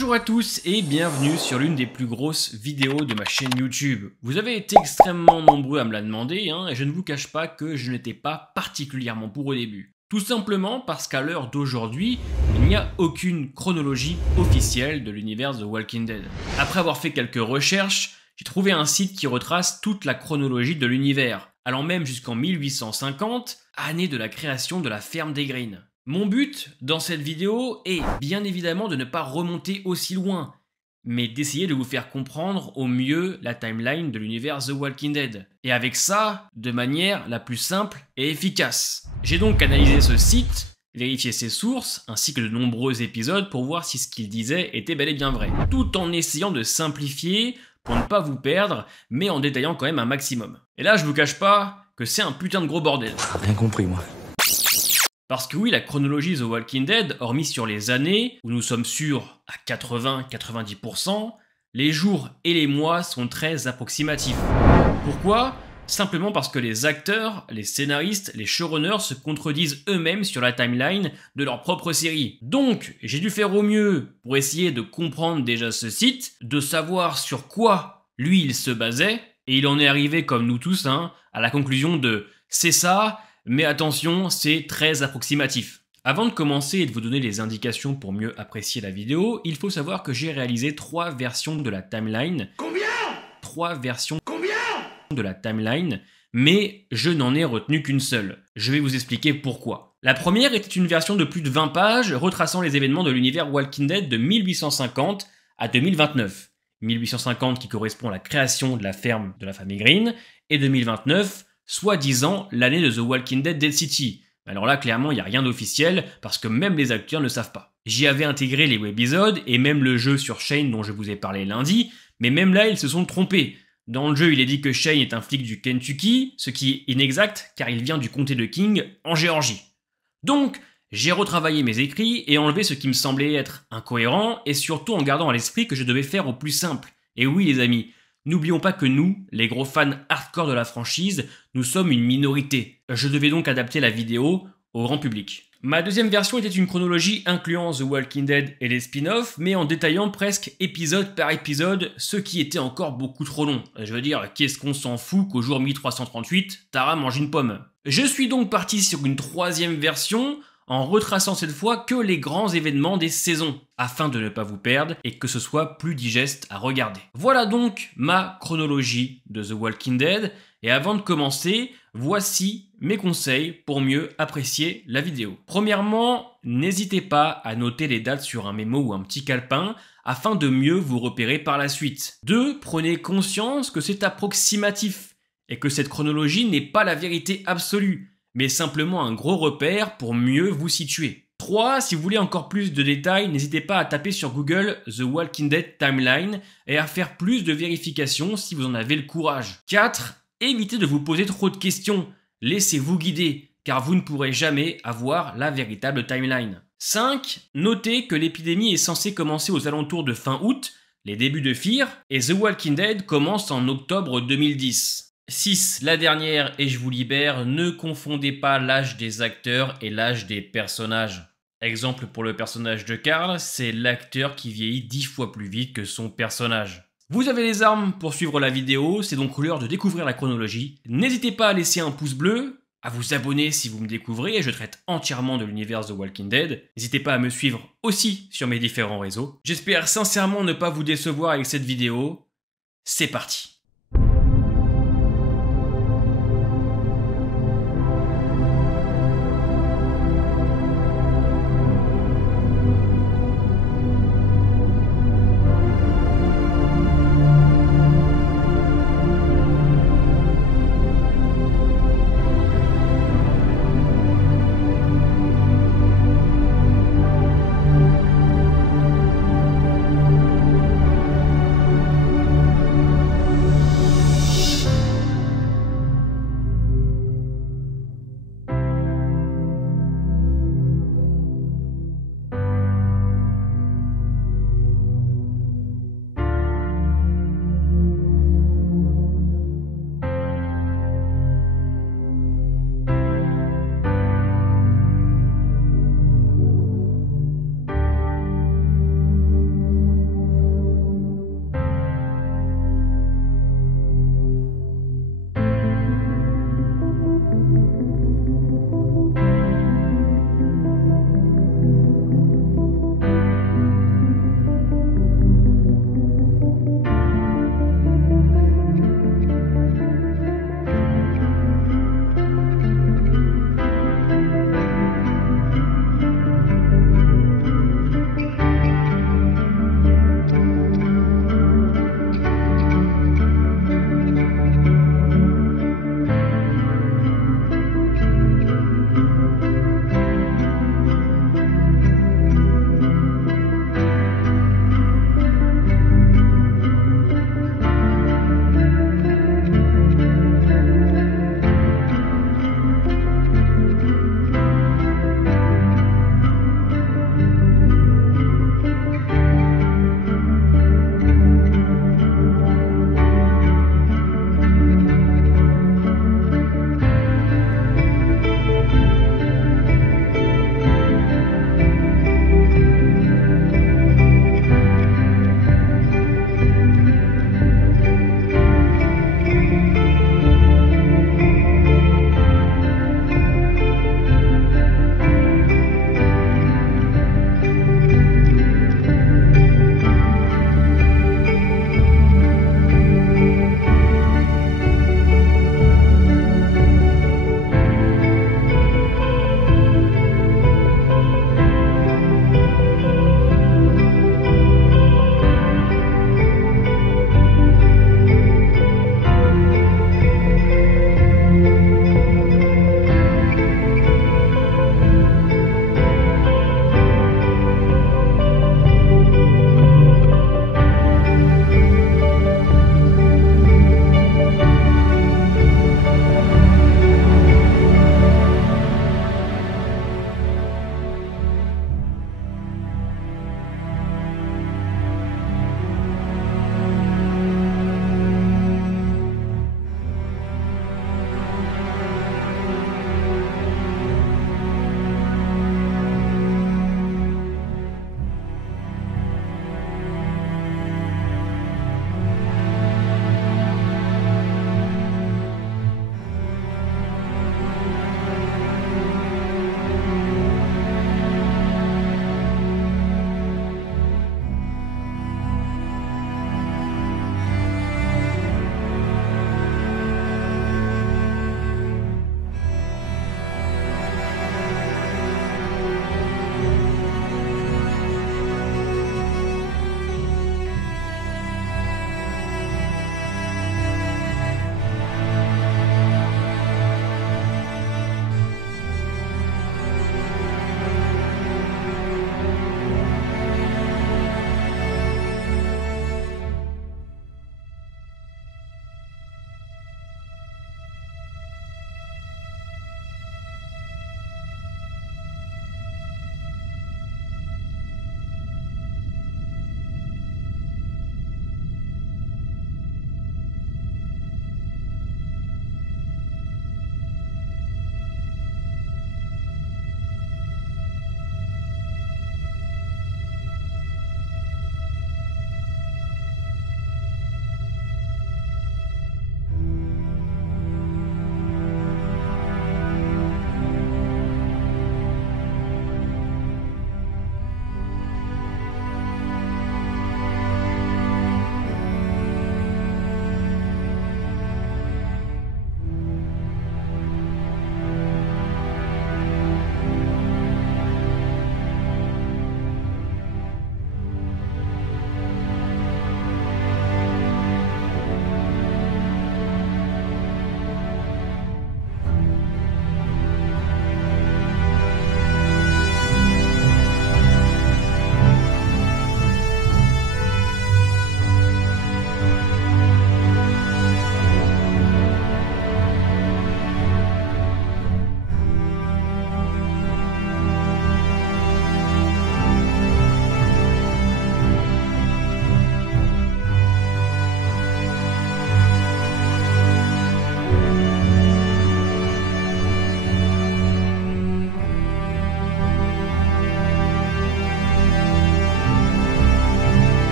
Bonjour à tous et bienvenue sur l'une des plus grosses vidéos de ma chaîne YouTube. Vous avez été extrêmement nombreux à me la demander et je ne vous cache pas que je n'étais pas particulièrement pour au début. Tout simplement parce qu'à l'heure d'aujourd'hui, il n'y a aucune chronologie officielle de l'univers The Walking Dead. Après avoir fait quelques recherches, j'ai trouvé un site qui retrace toute la chronologie de l'univers, allant même jusqu'en 1850, année de la création de la ferme des Green. Mon but dans cette vidéo est bien évidemment de ne pas remonter aussi loin, mais d'essayer de vous faire comprendre au mieux la timeline de l'univers The Walking Dead. Et avec ça, de manière la plus simple et efficace. J'ai donc analysé ce site, vérifié ses sources, ainsi que de nombreux épisodes pour voir si ce qu'il disait était bel et bien vrai. Tout en essayant de simplifier pour ne pas vous perdre, mais en détaillant quand même un maximum. Et là, je vous cache pas que c'est un putain de gros bordel. Rien compris, moi. Parce que oui, la chronologie The Walking Dead, hormis sur les années, où nous sommes sûrs à 80-90%, les jours et les mois sont très approximatifs. Pourquoi ? Simplement parce que les acteurs, les scénaristes, les showrunners se contredisent eux-mêmes sur la timeline de leur propre série. Donc, j'ai dû faire au mieux pour essayer de comprendre déjà ce site, de savoir sur quoi lui il se basait, et il en est arrivé comme nous tous à la conclusion de « c'est ça », mais attention, c'est très approximatif. Avant de commencer et de vous donner les indications pour mieux apprécier la vidéo, il faut savoir que j'ai réalisé 3 versions de la timeline. Combien ? 3 versions de la timeline, mais je n'en ai retenu qu'une seule. Je vais vous expliquer pourquoi. La première était une version de plus de 20 pages retraçant les événements de l'univers Walking Dead de 1850 à 2029. 1850 qui correspond à la création de la ferme de la famille Green, et 2029 soi-disant l'année de The Walking Dead Dead City. Alors là, clairement, il n'y a rien d'officiel, parce que même les acteurs ne savent pas. J'y avais intégré les webisodes, et même le jeu sur Shane dont je vous ai parlé lundi, mais même là, ils se sont trompés. Dans le jeu, il est dit que Shane est un flic du Kentucky, ce qui est inexact, car il vient du comté de King, en Géorgie. Donc, j'ai retravaillé mes écrits, et enlevé ce qui me semblait être incohérent, et surtout en gardant à l'esprit que je devais faire au plus simple. Et oui, les amis, n'oublions pas que nous, les gros fans hardcore de la franchise, nous sommes une minorité. Je devais donc adapter la vidéo au grand public. Ma deuxième version était une chronologie incluant The Walking Dead et les spin-offs, mais en détaillant presque épisode par épisode, ce qui était encore beaucoup trop long. Je veux dire, qu'est-ce qu'on s'en fout qu'au jour 1338, Tara mange une pomme. Je suis donc parti sur une troisième version, en retraçant cette fois que les grands événements des saisons, afin de ne pas vous perdre et que ce soit plus digeste à regarder. Voilà donc ma chronologie de The Walking Dead, et avant de commencer, voici mes conseils pour mieux apprécier la vidéo. Premièrement, n'hésitez pas à noter les dates sur un mémo ou un petit calepin, afin de mieux vous repérer par la suite. 2. Prenez conscience que c'est approximatif, et que cette chronologie n'est pas la vérité absolue, mais simplement un gros repère pour mieux vous situer. 3. Si vous voulez encore plus de détails, n'hésitez pas à taper sur Google The Walking Dead Timeline et à faire plus de vérifications si vous en avez le courage. 4. Évitez de vous poser trop de questions, laissez-vous guider, car vous ne pourrez jamais avoir la véritable timeline. 5. Notez que l'épidémie est censée commencer aux alentours de fin août, les débuts de Fear, et The Walking Dead commence en octobre 2010. 6. La dernière, et je vous libère, ne confondez pas l'âge des acteurs et l'âge des personnages. Exemple pour le personnage de Carl, c'est l'acteur qui vieillit 10 fois plus vite que son personnage. Vous avez les armes pour suivre la vidéo, c'est donc l'heure de découvrir la chronologie. N'hésitez pas à laisser un pouce bleu, à vous abonner si vous me découvrez, et je traite entièrement de l'univers The Walking Dead. N'hésitez pas à me suivre aussi sur mes différents réseaux. J'espère sincèrement ne pas vous décevoir avec cette vidéo. C'est parti.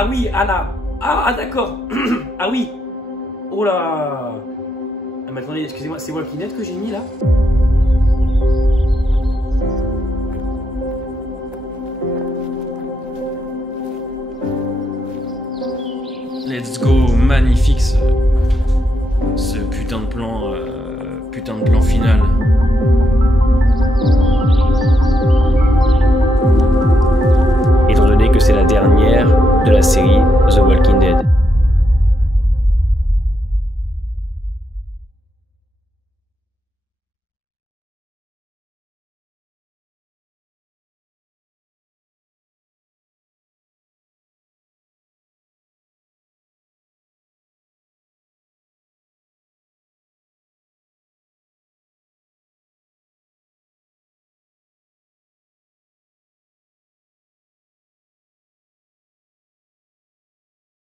Ah oui, Anna. Ah d'accord. Ah oui. Oh là. Ah, mais attendez, excusez-moi, c'est Walking Dead que j'ai mis là? Let's go, magnifique ce putain de plan final. Étant donné que c'est la dernière de la série The Walking Dead.